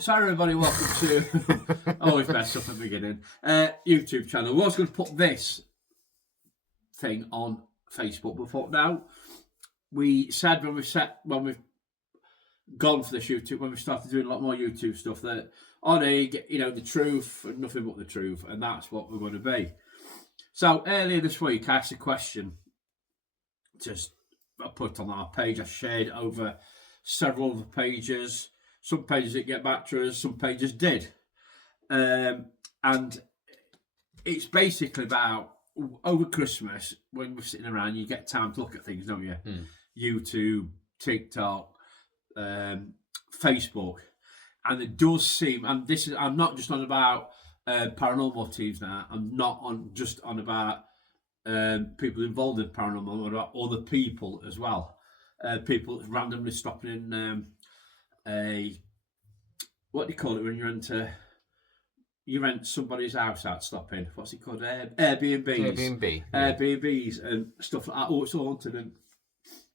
So everybody, welcome to always mess up at the beginning. YouTube channel. We was going to put this thing on Facebook, but thought now we said when we've gone for this YouTube, when we started doing a lot more YouTube stuff, that the truth and nothing but the truth, and that's what we're going to be. So earlier this week, I asked a question. I put on our page. I shared over several other pages. Some pages didn't get back to us, some pages did. And it's basically about over Christmas, when we're sitting around, you get time to look at things, don't you? YouTube, TikTok, Facebook. And it does seem, and this is, I'm not just on about paranormal teams now, I'm not just on about people involved in paranormal, but about other people as well. People randomly stopping in what do you call it when you rent somebody's house out, stopping? What's it called? Airbnbs. Airbnbs and stuff like that. Oh, it's all haunted, and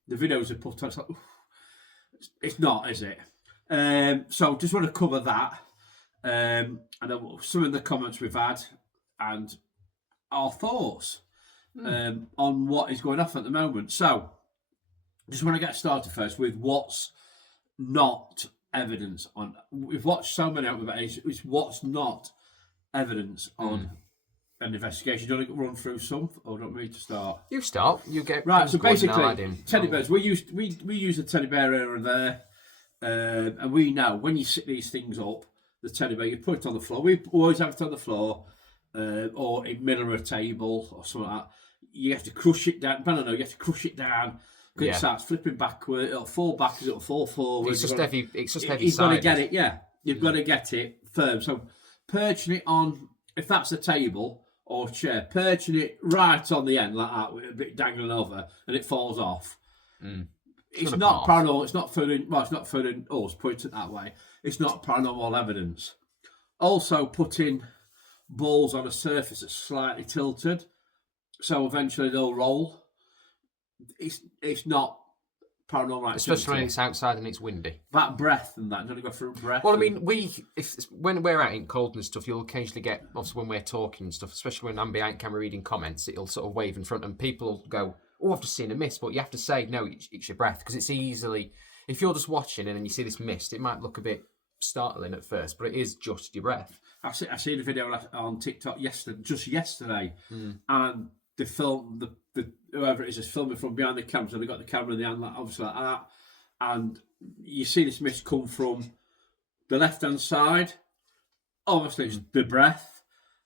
the videos are put on. It's like, it's not, is it? So just want to cover that, and then some of the comments we've had and our thoughts on what is going off at the moment. So just want to get started first with what's not evidence on. We've watched so many out of it. It's what's not evidence on an investigation. Do you want to run through some, or do you want me to start? You start. You get right. So basically, teddy bears. We use a teddy bear here and there, and we know when you sit these things up, the teddy bear, you put it on the floor. We always have it on the floor, or in the middle of a table or something like that. You have to crush it down. I don't know. You have to crush it down. It starts flipping backward. It'll fall backwards. It'll fall forward. It's just heavy. It's just heavy. You've got to get it. Yeah, you've got to get it firm. So perching it on, if that's a table or chair, perching it right on the end like that, with a bit dangling over, and it falls off. It's not paranormal. It's not food. Well, it's not food in us. Put it that way. It's not paranormal evidence. Also, putting balls on a surface that's slightly tilted, so eventually they'll roll. It's not paranormal activity. Especially when it's outside and it's windy. That breath and that, don't you go through breath? Well, I mean, when we're out in cold and stuff, you'll occasionally get, obviously when we're talking and stuff, especially when I'm behind camera reading comments, it'll sort of wave in front and people will go, oh, I've just seen a mist. But you have to say, no, it's your breath, because it's easily, if you're just watching and then you see this mist, it might look a bit startling at first, but it is just your breath. I seen a video on TikTok yesterday, and they filmed the whoever it is filming from behind the camera, so they got the camera in the hand, like, obviously like that, and you see this mist come from the left hand side. Obviously, it's the breath,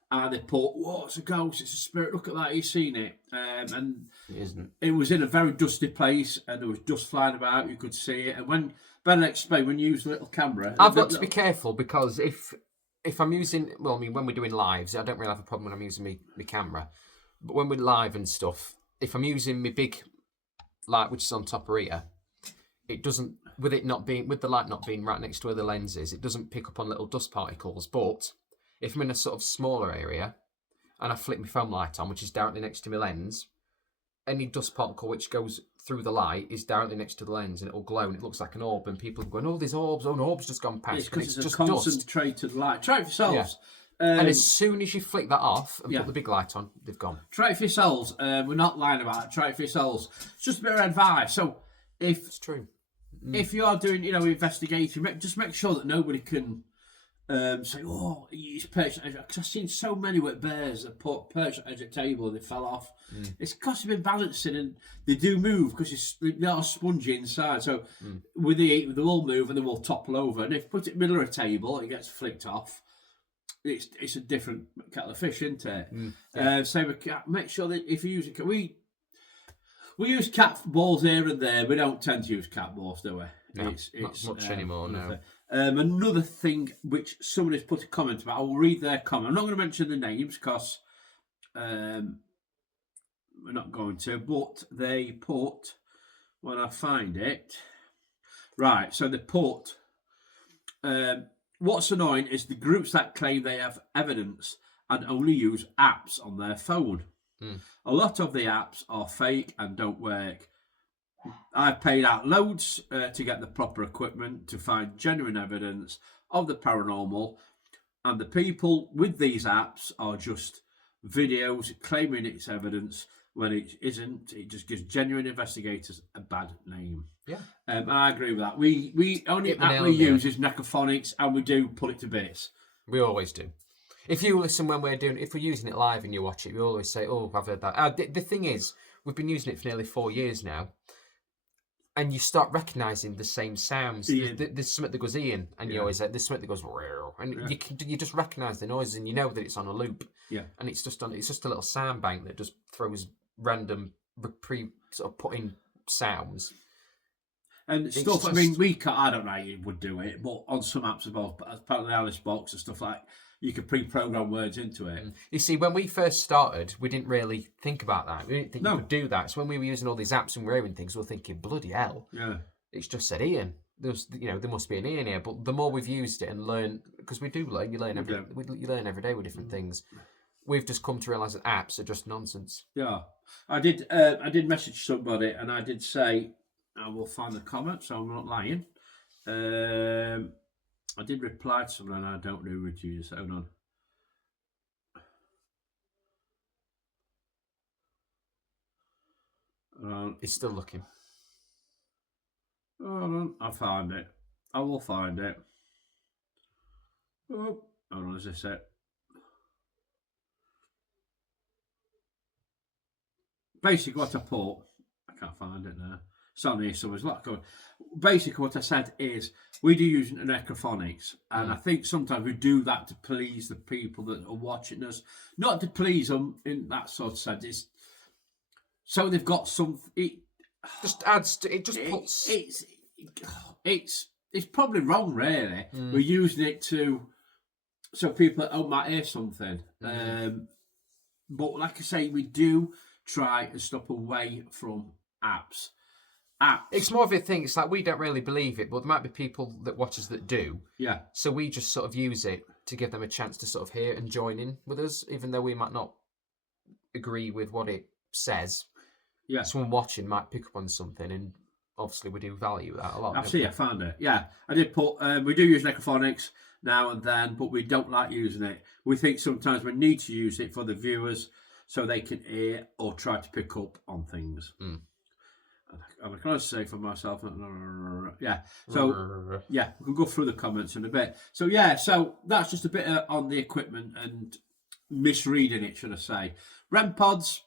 and they put, "Whoa, it's a ghost! It's a spirit! Look at that! You've seen it." And it isn't. It was in a very dusty place, and there was dust flying about. You could see it, and when Ben explained, when you use the little camera, I've got to be careful, because if I'm using, well, I mean, when we're doing lives, I don't really have a problem when I'm using my camera. But when we're live and stuff, if I'm using my big light, which is on top of here, it doesn't, with the light not being right next to where the lens is, it doesn't pick up on little dust particles. But if I'm in a sort of smaller area and I flick my foam light on, which is directly next to my lens, any dust particle which goes through the light is directly next to the lens, and it'll glow and it looks like an orb, and people are going, oh, there's orbs, an orb's just gone past. It's because it's just a concentrated light. Try it yourselves. Yeah. And as soon as you flick that off and put the big light on, they've gone. Try it for yourselves. We're not lying about it. Try it for yourselves. It's just a bit of advice. So, it's true. If you are doing, investigation, just make sure that nobody can say, "Oh, he's perched." Because I've seen so many with bears that put perched at a table and they fell off. It's because they've been balancing, and they do move because they are spongy inside. So, with they will move and they will topple over. And if you put it in the middle of a table, it gets flicked off. It's a different kettle of fish, isn't it? So make sure that if you use a we use cat balls here and there. We don't tend to use cat balls, do we? No, it's not much anymore. No. Another thing which somebody's put a comment about, I will read their comment. I'm not going to mention the names because we're not going to, but they put, when I find it, right. So they put. What's annoying is the groups that claim they have evidence and only use apps on their phone. A lot of the apps are fake and don't work. I've paid out loads to get the proper equipment to find genuine evidence of the paranormal, and the people with these apps are just videos claiming it's evidence when it isn't. It just gives genuine investigators a bad name. Yeah. I agree with that. We only app we use is Necrophonics, and we do put it to bits. We always do. If you listen when if we're using it live and you watch it, we always say, "Oh, I've heard that." The thing is, we've been using it for nearly 4 years now, and you start recognising the same sounds. There's something that goes Ian, and you always say, "There's something that goes," and you just recognise the noises, and you know that it's on a loop. Yeah, and it's just a little sound bank that just throws random sort of put in sounds. And it's stuff. Just, I mean, I don't know how you would do it, but on some apps, apparently Alice Box and stuff like. You could pre-program words into it. You see, when we first started, we didn't really think about that. We didn't think you could do that. So when we were using all these apps and we were hearing things, we were thinking, bloody hell. Yeah. It's just said Ian. There must be an Ian here. But the more we've used it and learned, because we do learn, you learn every day with different things. We've just come to realise that apps are just nonsense. Yeah. I did message somebody and I did say, I will find the comment, so I'm not lying. I did reply to someone, and I don't know which you just. Hold on. He's still looking. Hold on. I'll find it. I will find it. Oh, hold on. Is this it? Basically, what I put, I can't find it now. It's on here somewhere. There's a lot going. Basically, what I said is we do use Necrophonics, and I think sometimes we do that to please the people that are watching us, not to please them in that sort of sense. It's, so they've got some. It just adds. It just puts. It's probably wrong, really. We're using it so people at home might hear something. But like I say, we do try and stop away from apps. It's more of a thing. It's like we don't really believe it, but there might be people that watch us that do. Yeah. So we just sort of use it to give them a chance to sort of hear and join in with us, even though we might not agree with what it says. Yeah. Someone watching might pick up on something, and obviously we do value that a lot. I found it. Yeah, I did put. We do use Necrophonics now and then, but we don't like using it. We think sometimes we need to use it for the viewers so they can hear or try to pick up on things. And I can also say for myself, yeah. So yeah, we can go through the comments in a bit. So yeah, so that's just a bit on the equipment and misreading it, should I say? REM pods.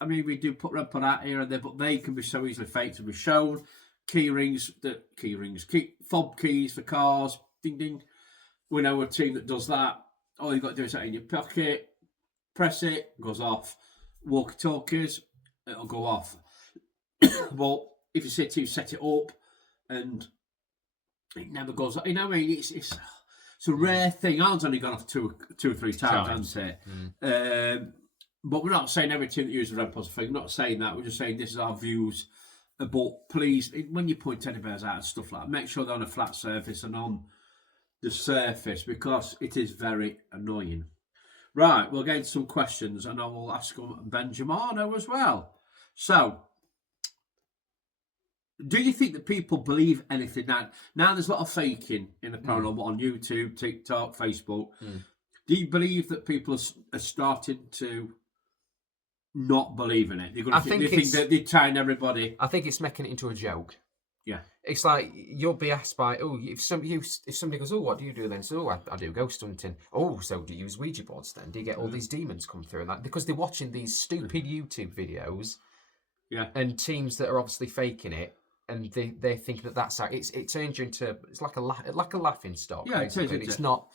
I mean, we do put REM pod out here and there, but they can be so easily faked and be shown. Fob keys for cars. Ding ding. We know a team that does that. All you've got to do is set it in your pocket, press it, goes off. Walkie talkies, it'll go off. Well, if you set it up and it never goes off, you know what I mean? It's a rare thing. Ours only gone off two or three times, hasn't it? But we're not saying every team that uses the REM pods thing. We're not saying that. We're just saying this is our views. But please, when you point teddy bears out and stuff like that, make sure they're on a flat surface and on the surface, because it is very annoying. Right, we'll get into some questions and I will ask them Benjamino as well. So, do you think that people believe anything now? Now there's a lot of faking in the paranormal on YouTube, TikTok, Facebook. Do you believe that people are starting to not believe in it? They think that they're tying everybody. I think it's making it into a joke. Yeah. It's like you'll be asked by, if somebody goes, what do you do then? So, I do ghost hunting. Oh, so do you use Ouija boards then? Do you get all these demons come through and that? Because they're watching these stupid YouTube videos. Yeah. And teams that are obviously faking it. And they think that's how it turns you into. It's like a laughing stock. Yeah, it's not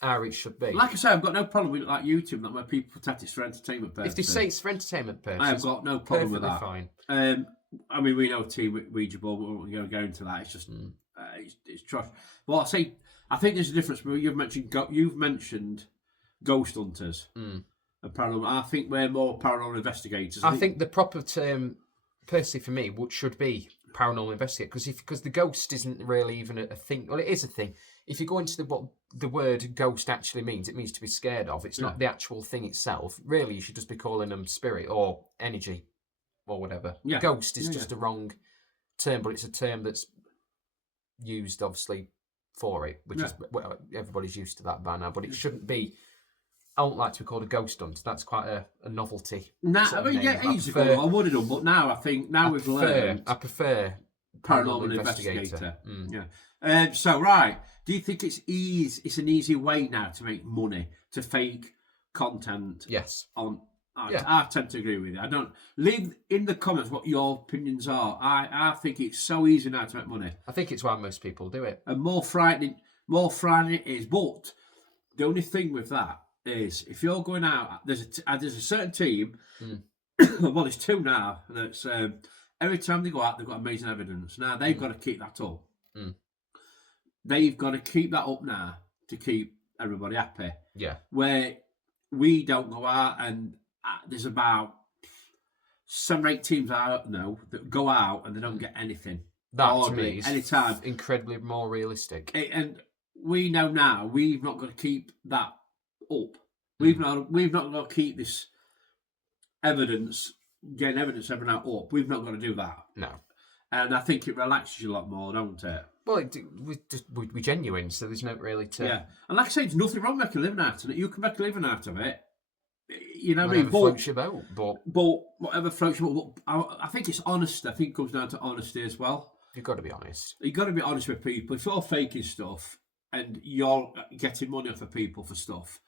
how it should be. Like I say, I've got no problem with like YouTube, that where people protect it for entertainment purposes. If they say it's for entertainment purposes, I have got no problem with that. Fine. I mean, we know Team Ouija board. We won't go into that. It's just it's trash. Well, I think there's a difference. You've mentioned ghost hunters and paranormal. I think we're more paranormal investigators. I think the proper term, personally for me, should be paranormal investigator, because the ghost isn't really even a thing. Well, it is a thing. If you go into what the word ghost actually means, it means to be scared of. It's not the actual thing itself. Really, you should just be calling them spirit or energy or whatever. Yeah. Ghost is just a wrong term, but it's a term that's used obviously for it, which is well, everybody's used to that by now. But it shouldn't be. I don't like to be called a ghost hunt. That's quite a novelty. I mean, ages ago I would have done, but now I think we've learned. I prefer paranormal investigator. Yeah. So right, do you think it's easy? It's an easy way now to make money to fake content? Yes. I tend to agree with you. I don't leave in the comments what your opinions are. I think it's so easy now to make money. I think it's why most people do it. And more frightening it is. But the only thing with that is if you're going out, there's a certain team. Well, there's two now. That's every time they go out, they've got amazing evidence. Now they've got to keep that up. They've got to keep that up now to keep everybody happy. Yeah. Where we don't go out, and there's about 7 or 8 teams I don't know that go out and they don't get anything. That to me is anytime incredibly more realistic. And we know now we've not got to keep that up. We've not got to keep this getting evidence every night up. We've not got to do that. No. And I think it relaxes you a lot more, don't it? Well, we're genuine, so there's no really to... Yeah. And like I say, there's nothing wrong with making a living out of it. You can make a living out of it. You know what I mean? Floats your boat, but whatever floats your boat. I think it's honesty. I think it comes down to honesty as well. You've got to be honest. You've got to be honest with people. If you're faking stuff and you're getting money off of people for stuff,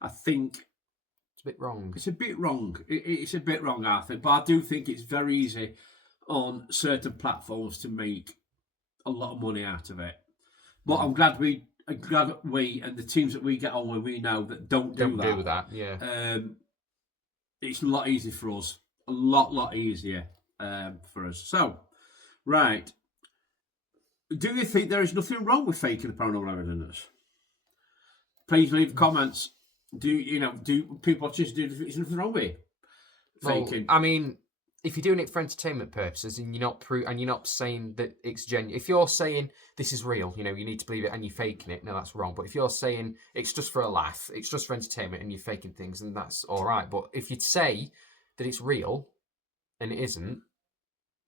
I think... It's a bit wrong. It's a bit wrong. It's a bit wrong, I think. But I do think it's very easy on certain platforms to make a lot of money out of it. But I'm glad we and the teams that we get on with, we know that don't do that. Yeah. It's a lot easier for us. A lot easier for us. So, right. Do you think there is nothing wrong with faking the paranormal evidence? Please leave comments. Do people just do? Is nothing wrong with faking? Well, I mean, if you're doing it for entertainment purposes and you're not saying that it's genuine, if you're saying this is real, you need to believe it, and you're faking it, no, that's wrong. But if you're saying it's just for a laugh, it's just for entertainment, and you're faking things, then that's all right. But if you say that it's real and it isn't,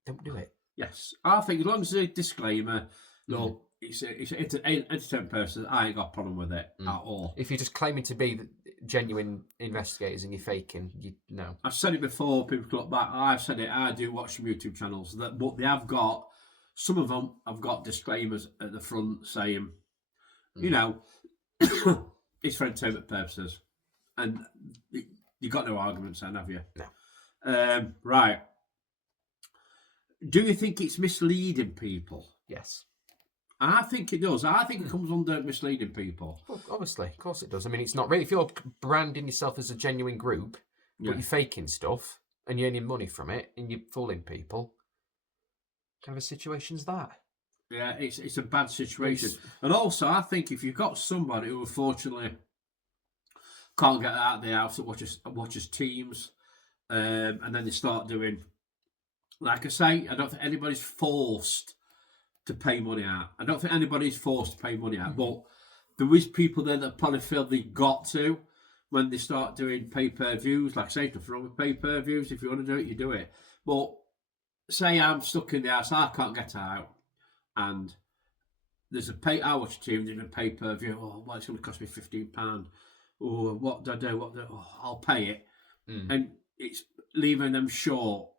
don't do it. Yes, I think as long as there's a disclaimer, no. It's an entertainment person. I ain't got a problem with it at all. If you're just claiming to be genuine investigators and you're faking, I've said it before. People look back. I've said it. I do watch some YouTube channels but they have got some of them. Have got disclaimers at the front saying, it's for entertainment purposes, and you got no arguments then, have you? No. Right. Do you think it's misleading people? Yes. I think it does. I think it comes under misleading people. Well, obviously, of course it does. I mean, it's not really... If you're branding yourself as a genuine group, but you're faking stuff, and you're earning money from it, and you're fooling people, what kind of a situation's that? Yeah, it's a bad situation. And also, I think if you've got somebody who unfortunately can't get out of the house that watches teams, and then they start doing... Like I say, I don't think anybody's forced to pay money out. I don't think anybody's forced to pay money out, but there is people there that probably feel they got to when they start doing pay-per-views. Like I say, nothing wrong with pay-per-views. If you want to do it, you do it. But say I'm stuck in the house, I can't get out, and there's I watch a team doing a pay-per-view. Oh, well, it's going to cost me £15. Oh, what do I do? I'll pay it. And it's leaving them short.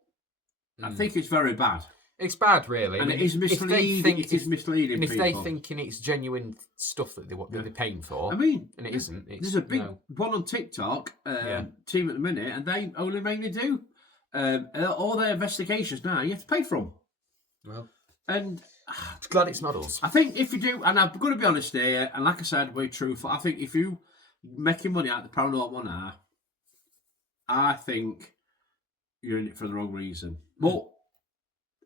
I think it's very bad. It's bad, really. And it is misleading. It is misleading. And if people. they're thinking it's genuine stuff that they're paying for, I mean, and it isn't. There's a big one on TikTok team at the minute, and they only mainly do all their investigations now. You have to pay for them. Well, and glad it's not us. I think if you do, and I'm going to be honest here, and like I said, we're truthful. I think if you making money out of the paranormal now, I think you're in it for the wrong reason. But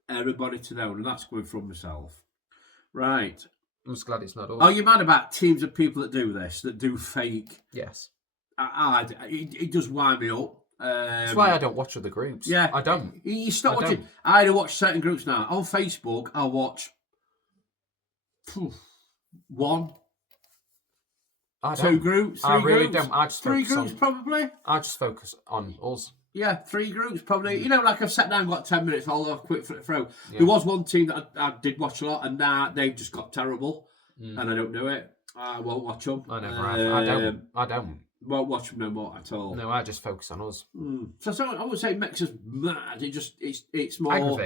everybody to know, and that's coming from myself. Right. I'm just glad it's not us. Are you mad about teams of people that do this, that do fake? Yes. It does wind me up. That's why I don't watch other groups. Yeah. I don't. You stop watching. I don't watch certain groups now. On Facebook, I'll watch one, two groups, three I really groups. don't. I just three groups, probably. I just focus on us. Yeah, 3 groups probably. Like I've sat down and got 10 minutes, I'll have a quick flip through. Yeah. There was one team that I did watch a lot, and now they've just got terrible. and I don't do it. I won't watch them. I never have. I don't. Won't watch them no more at all. No, I just focus on us. So I would say it makes us mad. It's more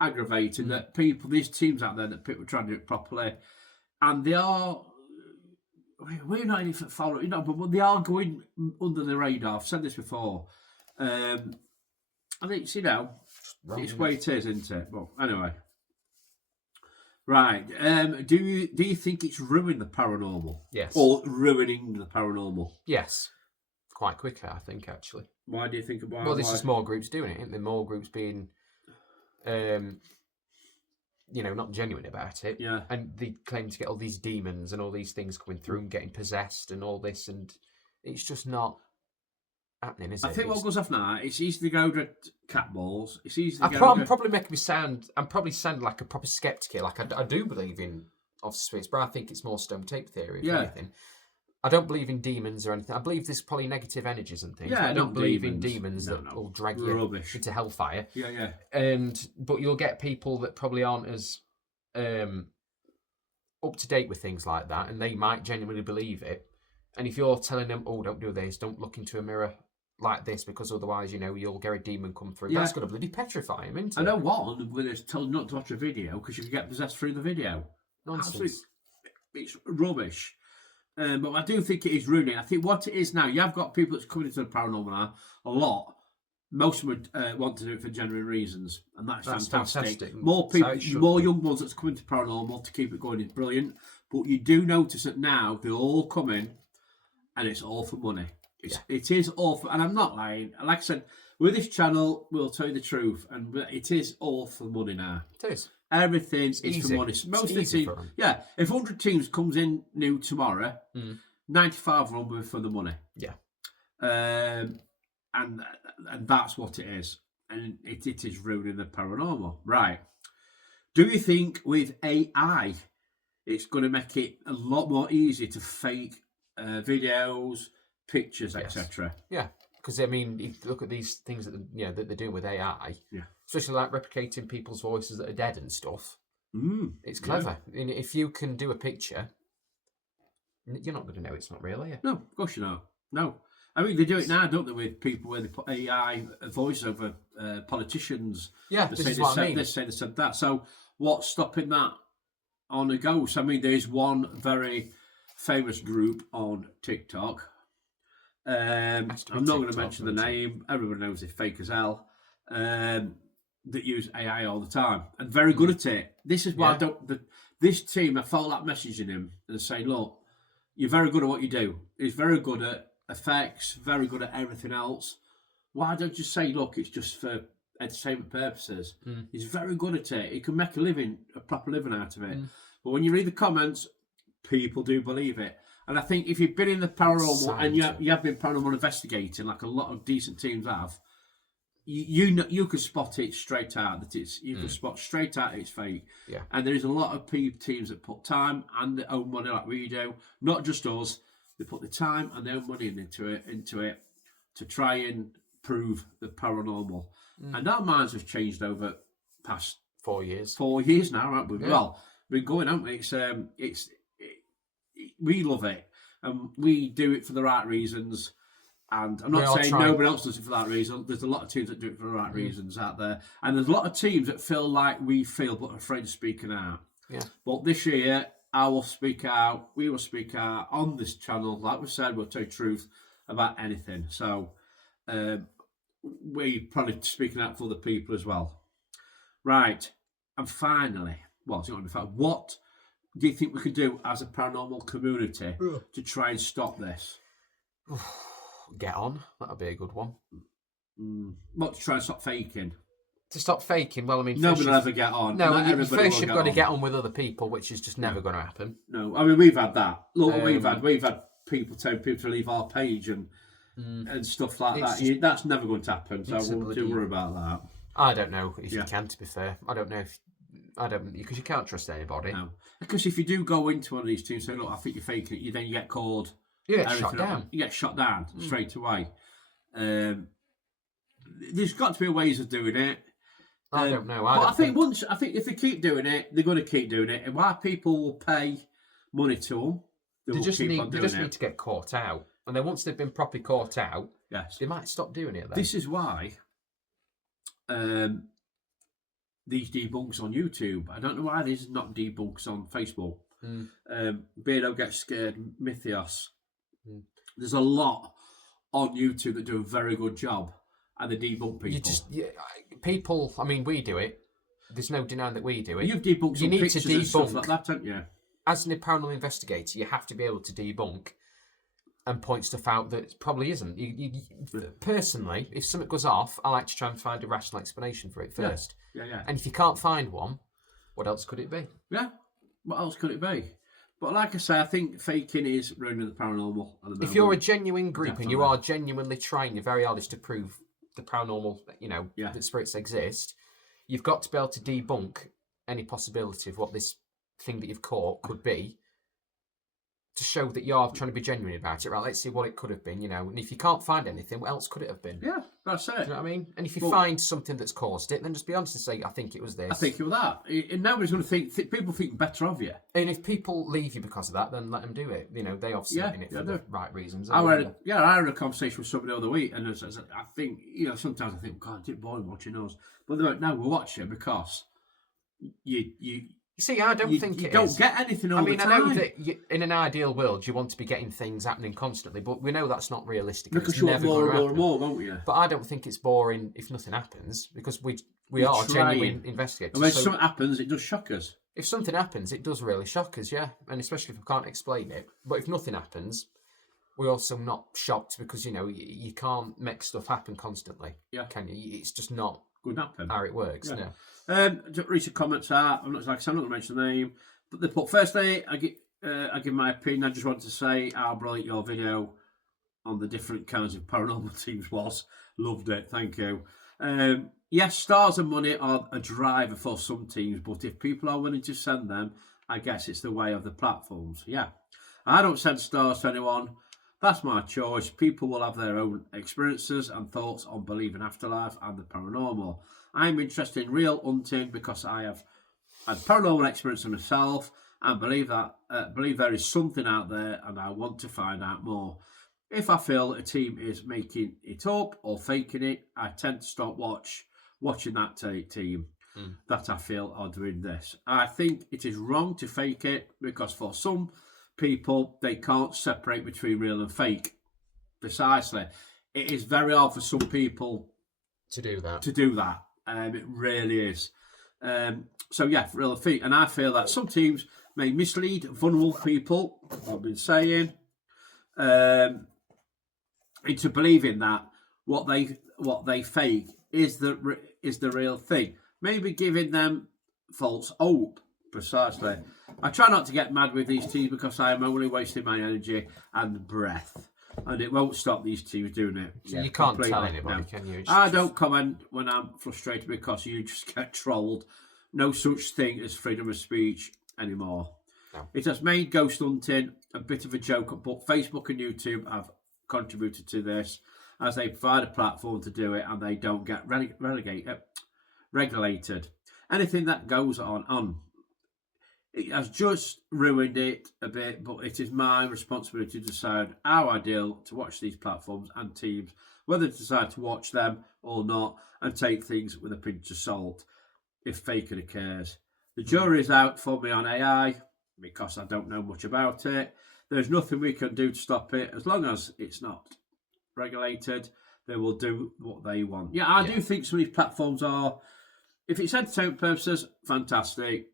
aggravating that people, these teams out there that people are trying to do it properly, and they are. We're not even following, but they are going under the radar. I've said this before. I think it's the way it is, isn't it? Well, anyway. Right. Do you think it's ruined the paranormal? Yes. Or ruining the paranormal? Yes. Quite quickly, I think, actually. Why do you think about it? Well, there's just more groups doing it, isn't there? More groups being, not genuine about it. Yeah. And they claim to get all these demons and all these things coming through and getting possessed and all this, and it's just not happening, is it? I think what goes off now, it's easy to go to cat balls. It's easy to I'm probably making me sound... I'm probably sounding like a proper skeptic here. Like, I do believe in off-spirits, but I think it's more stone tape theory, if anything. I don't believe in demons or anything. I believe there's probably negative energies and things. Yeah, I don't believe in demons that will drag you into hellfire. Yeah. But you'll get people that probably aren't as up to date with things like that, and they might genuinely believe it. And if you're telling them, "Oh, don't do this. Don't look into a mirror like this, because otherwise, you'll get a demon come through," that's going to bloody petrify him, isn't it? I know one where it's told not to watch a video because you can get possessed through the video. Nonsense. It's rubbish. But I do think it is ruining. I think what it is now, you have got people that's coming into the paranormal now a lot. Most of them want to do it for genuine reasons, and that's fantastic. More people, more young ones that's coming to paranormal to keep it going is brilliant. But you do notice that now they're all coming, and it's all for money. It is all for, and I'm not lying. Like I said, with this channel, we'll tell you the truth, and it is all for money now. It is. Everything is for money. Most of the teams, if 100 teams comes in new tomorrow, 95 of them will be for the money. Yeah. And that's what it is. And it is ruining the paranormal. Right. Do you think with AI, it's going to make it a lot more easy to fake videos, pictures, etc.? Yeah. Because, if you look at these things that they're doing with AI, especially like replicating people's voices that are dead and stuff, it's clever. And if you can do a picture, you're not going to know it's not real, are you? No, of course you know. No. They do it now, don't they, with people where they put AI voice over politicians. Yeah, this is what I mean. They say they said that. So what's stopping that on a ghost? There's one very famous group on TikTok. I'm not going to mention the name. Everyone knows it's fake as hell. That use AI all the time and very good at it. This is why this team, I felt like messaging him and saying, "Look, you're very good at what you do. He's very good at effects, very good at everything else. Why don't you say, look, it's just for entertainment purposes?" He's very good at it. He can make a proper living out of it. But when you read the comments, people do believe it. And I think if you've been in the paranormal and you have been paranormal investigating, like a lot of decent teams have, you can spot it straight out that can spot straight out it's fake. Yeah. And there's a lot of teams that put time and their own money, like we do, not just us. They put the time and their own money into it to try and prove the paranormal. And our minds have changed over past 4 years. 4 years now, right? Well, we've been going, haven't we? We love it, and we do it for the right reasons. And I'm not saying nobody else does it for that reason. There's a lot of teams that do it for the right reasons out there, and there's a lot of teams that feel like we feel but are afraid of speaking out. Yeah. But this year, I will speak out. We will speak out on this channel. Like we said, we'll tell you the truth about anything. So we're probably speaking out for the people as well. Right, and finally, what do you think we could do as a paranormal community to try and stop this? Get on. That'll be a good one. What, to try and stop faking? To stop faking? Well, nobody will ever get on. No, first you've got to get on with other people, which is just never going to happen. No, we've had that. Look, we've had people telling people to leave our page and stuff like that. That's never going to happen. So I won't worry about that. I don't know if you can. To be fair, I don't know because you can't trust anybody. No, because if you do go into one of these teams and say, "Look, I think you're faking it," then you get called. You get shot down. You get shot down straight away. There's got to be ways of doing it. I don't know. I think if they keep doing it, they're going to keep doing it. And why people will pay money to them. They just need to get caught out. And then once they've been properly caught out, yes, they might stop doing it then. This is why these debunks on YouTube, I don't know why there's not debunks on Facebook. Beardo Gets Scared, Mythios. There's a lot on YouTube that do a very good job and they debunk people. People, I mean, we do it. There's no denying that we do it. You've debunked some pictures and stuff like that, haven't you? As a paranormal investigator, you have to be able to debunk and point stuff out that probably isn't. Personally, if something goes off, I like to try and find a rational explanation for it first. Yeah. And if you can't find one, what else could it be? Yeah, what else could it be? But like I say, I think faking is ruining the paranormal at the moment. If you're a genuine group and you are genuinely trying your very hardest to prove the paranormal, that spirits exist, you've got to be able to debunk any possibility of what this thing that you've caught could be, to show that you're trying to be genuine about it. Right, let's see what it could have been, and if you can't find anything, what else could it have been? Yeah, that's it. Do you know what I mean? And if you find something that's caused it, then just be honest and say, I think it was this. I think it was that. And nobody's going to think, people think better of you. And if people leave you because of that, then let them do it. They obviously in it for the right reasons. I had a conversation with somebody the other week, and I think, sometimes I think, God, it's boring watching us. But they went, no, we'll watch it because you see, I don't think you don't get anything all the time. I know that in an ideal world, you want to be getting things happening constantly, but we know that's not realistic. Because you want more and more, don't you? But I don't think it's boring if nothing happens, because we are genuine investigators. And when something happens, it does shock us. If something happens, it does really shock us, yeah. And especially if we can't explain it. But if nothing happens, we're also not shocked because, you can't make stuff happen constantly, can you? It's just not how it works, yeah. Recent comments are, I'm not going to mention the name, but they put, firstly, I give my opinion. I just want to say how brilliant your video on the different kinds of paranormal teams was. Loved it, thank you. Yes, stars and money are a driver for some teams, but if people are willing to send them, I guess it's the way of the platforms. Yeah, I don't send stars to anyone. That's my choice. People will have their own experiences and thoughts on believing afterlife and the paranormal. I'm interested in real hunting because I have had paranormal experience myself and believe there is something out there, and I want to find out more. If I feel a team is making it up or faking it, I tend to stop watching that team that I feel are doing this. I think it is wrong to fake it because for some people, they can't separate between real and fake. Precisely. It is very hard for some people to do that. It really is. So yeah, real and fake. And I feel that some teams may mislead vulnerable people, I've been saying, into believing that what they fake is the real thing. Maybe giving them false hope. Precisely. I try not to get mad with these teams because I am only wasting my energy and breath. And it won't stop these teams doing it. So you can't tell anybody, can you? I don't comment when I'm frustrated because you just get trolled. No such thing as freedom of speech anymore. No. It has made ghost hunting a bit of a joke, but Facebook and YouTube have contributed to this as they provide a platform to do it and they don't get regulated. Anything that goes on. It has just ruined it a bit, but it is my responsibility to decide how I deal to watch these platforms and teams, whether to decide to watch them or not, and take things with a pinch of salt if faking occurs. The jury is out for me on AI because I don't know much about it. There's nothing we can do to stop it. As long as it's not regulated, they will do what they want. Yeah, I do think some of these platforms are, if it's entertainment purposes, fantastic.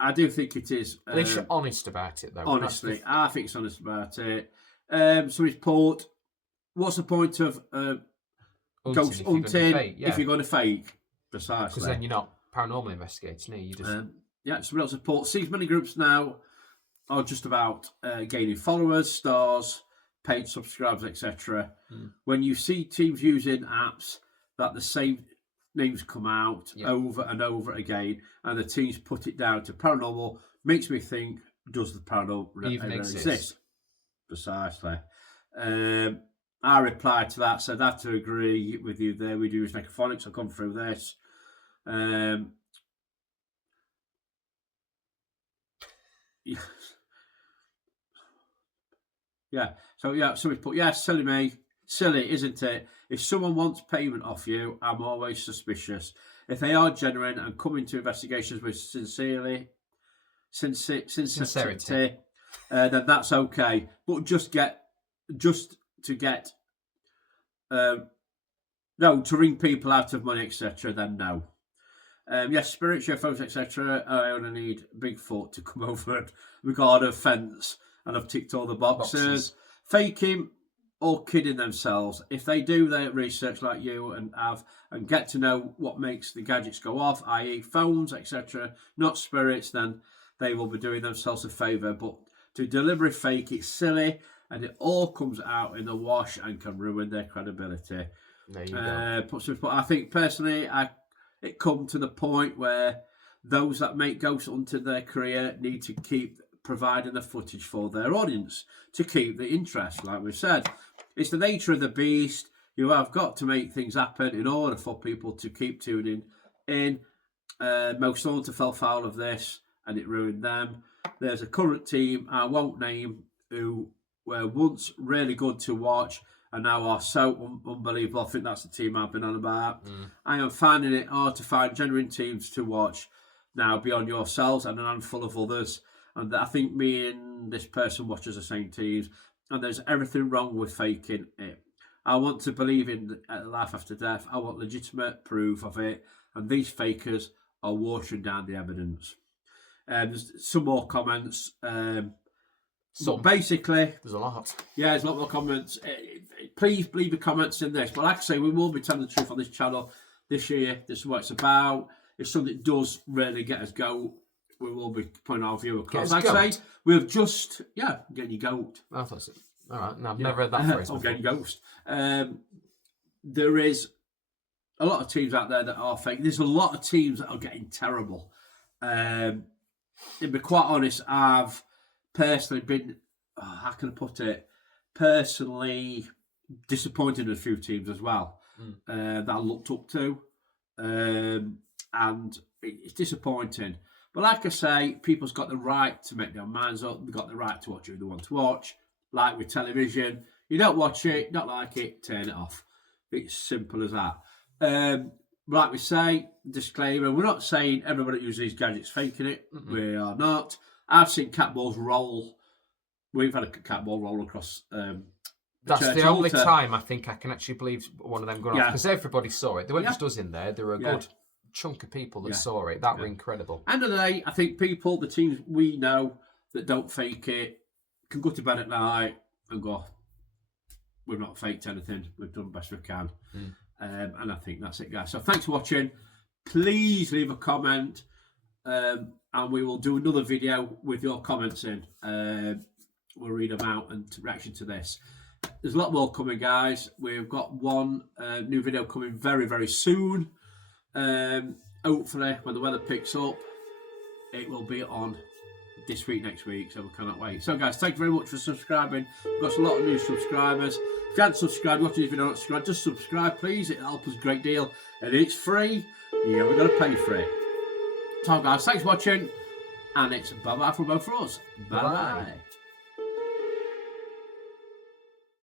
I do think it is. At least you're honest about it, though. Honestly, I think it's honest about it. Somebody's put, what's the point of ghost hunting if you're going to fake? Precisely. Because then you're not paranormal investigating, you just... somebody else has put, sees many groups now are just about gaining followers, stars, paid subscribers, etc. When you see teams using apps that the same names come out over and over again, and the teams put it down to paranormal, makes me think, does the paranormal even exist? Precisely. I replied to that, said I have to agree with you there. We do use mechaphonics. I've gone through this. yeah. So we put silly me, silly, isn't it? If someone wants payment off you, I'm always suspicious. If they are genuine and come into investigations with sincerity, then that's okay. But to ring people out of money, etc. Then no. Yes, spirits, UFOs, etc. I only need Bigfoot to come over and regard a fence, and I've ticked all the boxes. Faking or kidding themselves. If they do their research like you and get to know what makes the gadgets go off, i.e. phones, etc., not spirits, then they will be doing themselves a favour. But to deliberately fake it's silly, and it all comes out in the wash and can ruin their credibility. There you go. But I think personally, it come to the point where those that make ghost hunting their career need to keep providing the footage for their audience to keep the interest. Like we said, it's the nature of the beast. You have got to make things happen in order for people to keep tuning in. Most Haunted fell foul of this, and it ruined them. There's a current team I won't name who were once really good to watch and now are so unbelievable. I think that's the team I've been on about. I am finding it hard to find genuine teams to watch now beyond yourselves and an handful of others. And I think me and this person watches the same teams, and there's everything wrong with faking it. I want to believe in life after death. I want legitimate proof of it, and these fakers are watering down the evidence. There's some more comments. But basically, there's a lot. Yeah, there's a lot more comments. Please leave your comments in this. But like I say, we will be telling the truth on this channel this year. This is what it's about. If something does really get us go, we will be putting our view across. Like I say, we've just getting your goat. I thought so. All right, no, I've never heard that phrase. I'm getting ghost. There is a lot of teams out there that are fake. There's a lot of teams that are getting terrible. To be quite honest, I've personally been, how can I put it, personally disappointed in a few teams as well that I looked up to, and it's disappointing. But like I say, people's got the right to make their minds up. They've got the right to watch who they want to watch. Like with television, you don't watch it, not like it, turn it off. It's simple as that. Like we say, disclaimer, we're not saying everybody that uses these gadgets faking it. We are not. I've seen cat balls roll. We've had a cat ball roll across that's the only time I think I can actually believe one of them going off, because everybody saw it. There weren't just us in there. There were a good chunk of people that saw it. That were incredible. End of the day, I think people, the teams we know that don't fake it, can go to bed at night and go, we've not faked anything. We've done the best we can. And I think that's it, guys. So thanks for watching. Please leave a comment. And we will do another video with your comments in. We'll read them out and reaction to this. There's a lot more coming, guys. We've got one new video coming very, very soon. Hopefully, when the weather picks up, it will be on this week, next week, so we cannot wait. So, guys, thank you very much for subscribing. We've got a lot of new subscribers. If you haven't subscribed, watch this video, not subscribed, just subscribe, please. It helps us a great deal. And it's free. Yeah, we're going to pay for it. So, guys, thanks for watching. And it's bye-bye from both of us. Bye-bye.